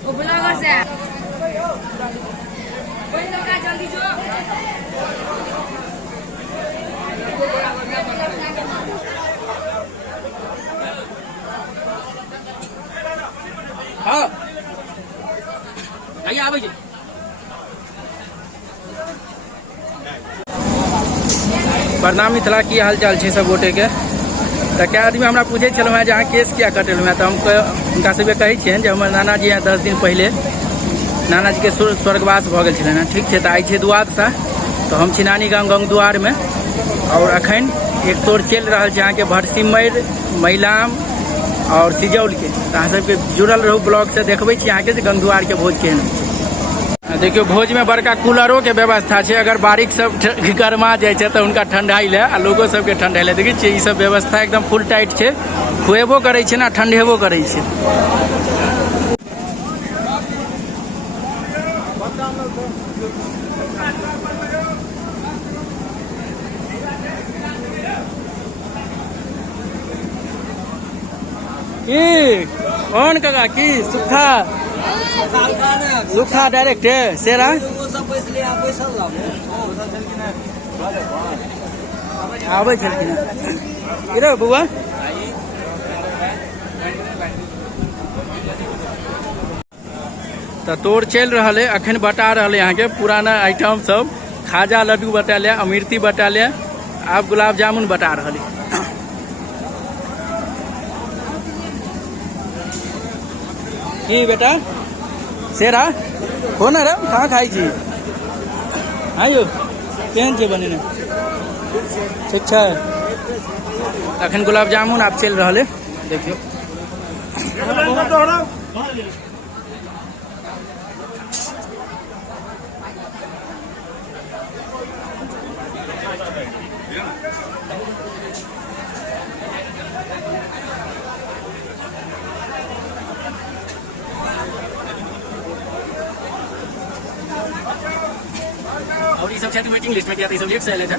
वो ब्लॉगर से कोई लोग का जल्दी जो हाँ आइए आबे जी प्रणाम मिथिला की हाल चाल है सब गोटे के तो क्या आदमी हमरा पूछे चलो हैं जहाँ केस किया कटेलू हैं तो हम उनका सब कहे जब हमारे नाना जी हैं 10 दिन पहले नाना जी के स्वर्गवास भ गए ठीक है तो आई है दुआसा तो हम छी नानी गाँव गंगदुआर में और अखन एक तोड़ चल रहा है जहाँ के भटसिमर महिलाम और सिजौल के तो अहाँ सबके जुड़ल रहू ब्लॉग से देखबे यहाँ के गंगदुआर के भोज केहन देखियो भोज में बड़का कूलरों के व्यवस्था है अगर बारिश सब गरमा जाए तो उनका ठंडाइल है आ लोगों सबके ठंडाइल है देखिए ये सब व्यवस्था एकदम फुल टाइट है खुएबो करे ना ठंडेबो करे कौन काका की सुखा सुखा डायरेक्ट है सेरा आबे छलखिन रे बउआ तो तोड़ चल रहा है अखन बटा रहा है यहाँ के पुराना आइटम सब खाजा लड्डू बटा लिया अमृति बटा लिया आप गुलाब जामुन बटा रहा है की बेटा सेरा हो ना रे कहाँ खाई छी आइयो केहन छै बने ठीक है अखन गुलाब जामुन आप चल रहा है देखियो और ये सब शायद वेटिंग लिस्ट में किया था ये सब लेट से आए थे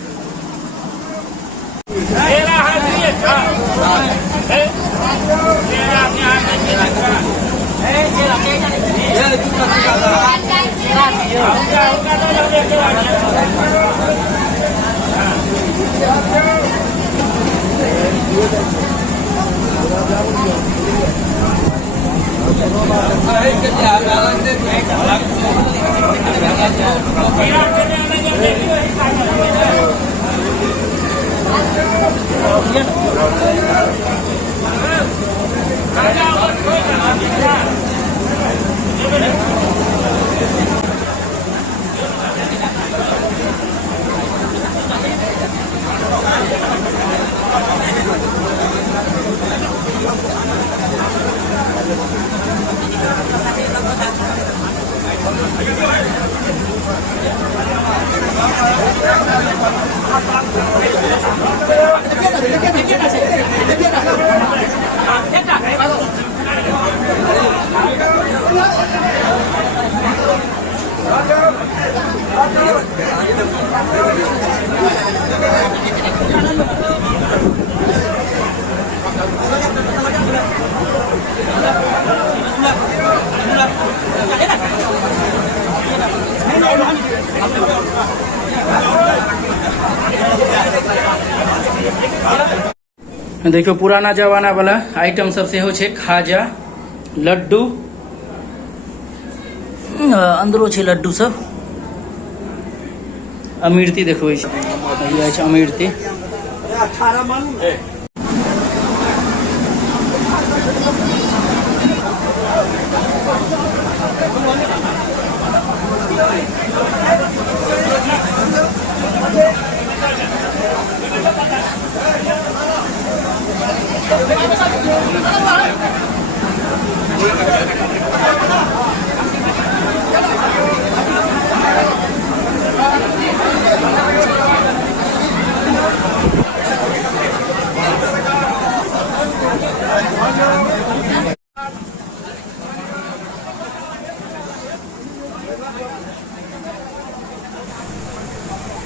देखियो पुराना जमाना वाला आइटम सब से हो छे खाजा लड्डू अंदरो छे लड्डू सब अमृति देखबै छै अमृति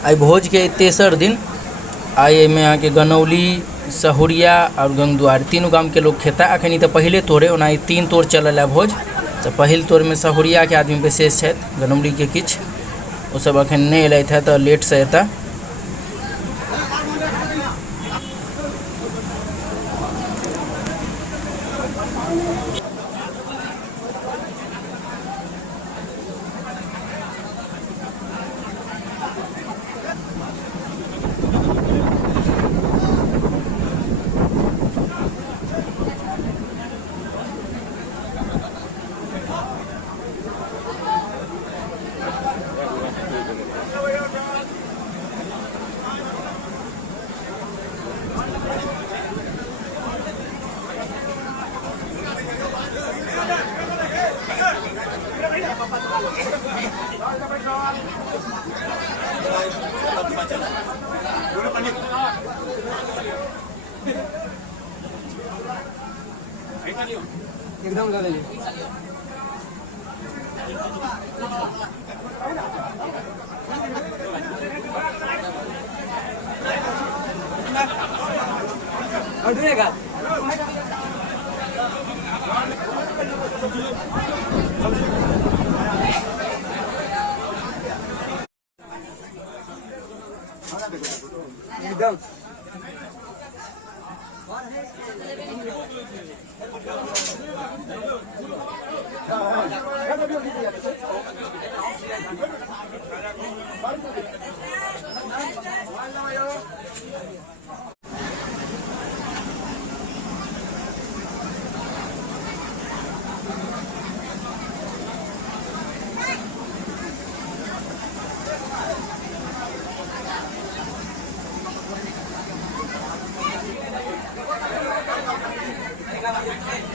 आई भोज के तेसर दिन आई में यहाँ के गनौली सहुरिया और गंगद्वार तीनों गाम के लोग खेता अखन तो पहले तोड़े ओना 3 तोड़ चलल है भोज। तो पहिल तोड़ में सहुरिया के आदमी विशेष है, गनौली के किछ वो सब अखन नहीं अयलथि है तो लेट से अयता। एकदम ला लीजिए। उठेगा एकदम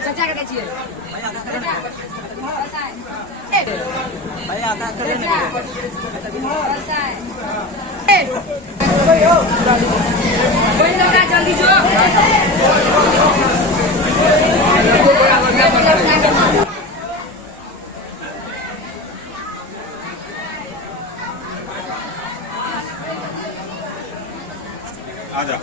चाचा का चाहिए भैया का करें कोई लोग आ जल्दी जो आजा